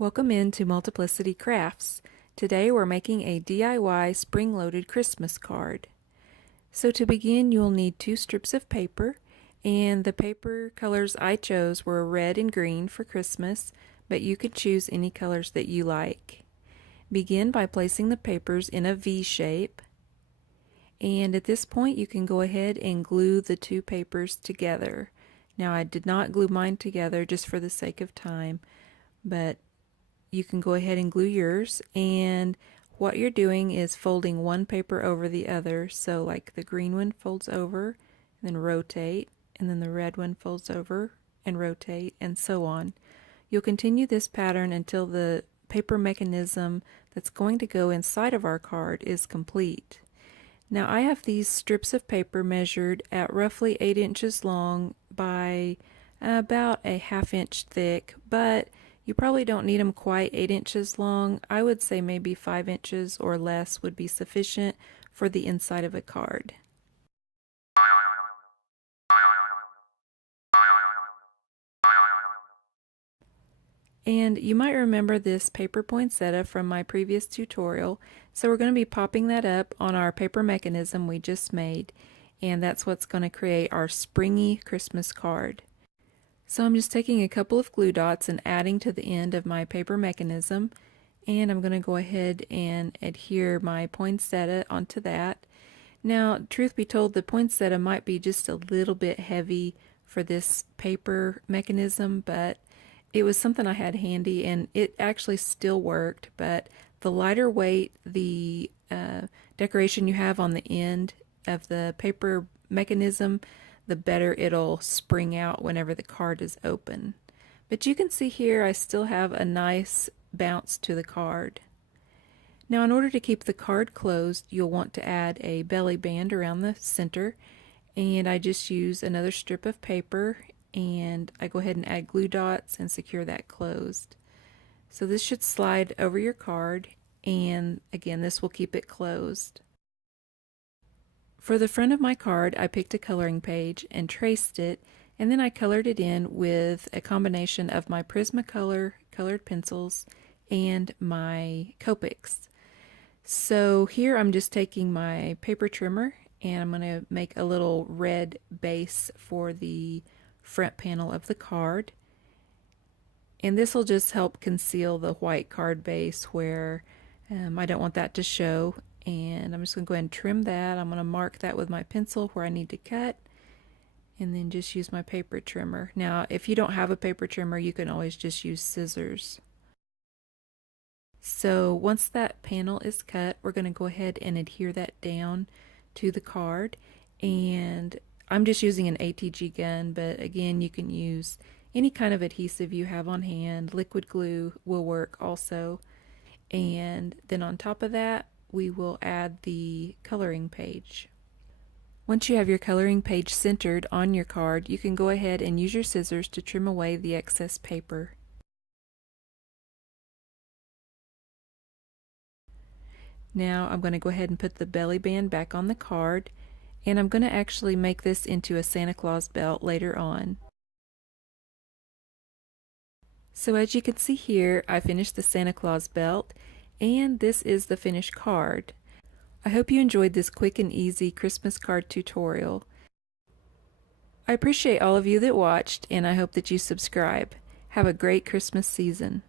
Welcome into Multiplicity Crafts. Today we're making a DIY spring-loaded Christmas card. So to begin, you'll need 2 strips of paper, and the paper colors I chose were red and green for Christmas, but you could choose any colors that you like. Begin by placing the papers in a V shape, and at this point you can go ahead and glue the 2 papers together. Now I did not glue mine together just for the sake of time, but you can go ahead and glue yours, and what you're doing is folding one paper over the other. So like the green one folds over and then rotate, and then the red one folds over and rotate, and so on. You'll continue this pattern until the paper mechanism that's going to go inside of our card is complete. Now I have these strips of paper measured at roughly 8 inches long by about a ½ inch thick, but you probably don't need them quite 8 inches long. I would say maybe 5 inches or less would be sufficient for the inside of a card. And you might remember this paper poinsettia from my previous tutorial, so we're going to be popping that up on our paper mechanism we just made, and that's what's going to create our springy Christmas card. So I'm just taking a couple of glue dots and adding to the end of my paper mechanism, and I'm going to go ahead and adhere my poinsettia onto that. Now, truth be told, the poinsettia might be just a little bit heavy for this paper mechanism, but it was something I had handy and it actually still worked. But the lighter weight the decoration you have on the end of the paper mechanism, the better it'll spring out whenever the card is open. But you can see here I still have a nice bounce to the card. Now in order to keep the card closed, you'll want to add a belly band around the center, and I just use another strip of paper and I go ahead and add glue dots and secure that closed. So this should slide over your card, and again this will keep it closed. For the front of my card, I picked a coloring page and traced it, and then I colored it in with a combination of my Prismacolor colored pencils and my Copics. So here I'm just taking my paper trimmer and I'm going to make a little red base for the front panel of the card. And this will just help conceal the white card base where I don't want that to show. And I'm just going to go ahead and trim that. I'm going to mark that with my pencil where I need to cut, and then just use my paper trimmer. Now if you don't have a paper trimmer, you can always just use scissors. So once that panel is cut, we're going to go ahead and adhere that down to the card, and I'm just using an ATG gun, but again you can use any kind of adhesive you have on hand. Liquid glue will work also. And then on top of that, we will add the coloring page. Once you have your coloring page centered on your card, you can go ahead and use your scissors to trim away the excess paper. Now I'm going to go ahead and put the belly band back on the card, and I'm going to actually make this into a Santa Claus belt later on. So as you can see here, I finished the Santa Claus belt, and this is the finished card. I hope you enjoyed this quick and easy Christmas card tutorial. I appreciate all of you that watched, and I hope that you subscribe. Have a great Christmas season.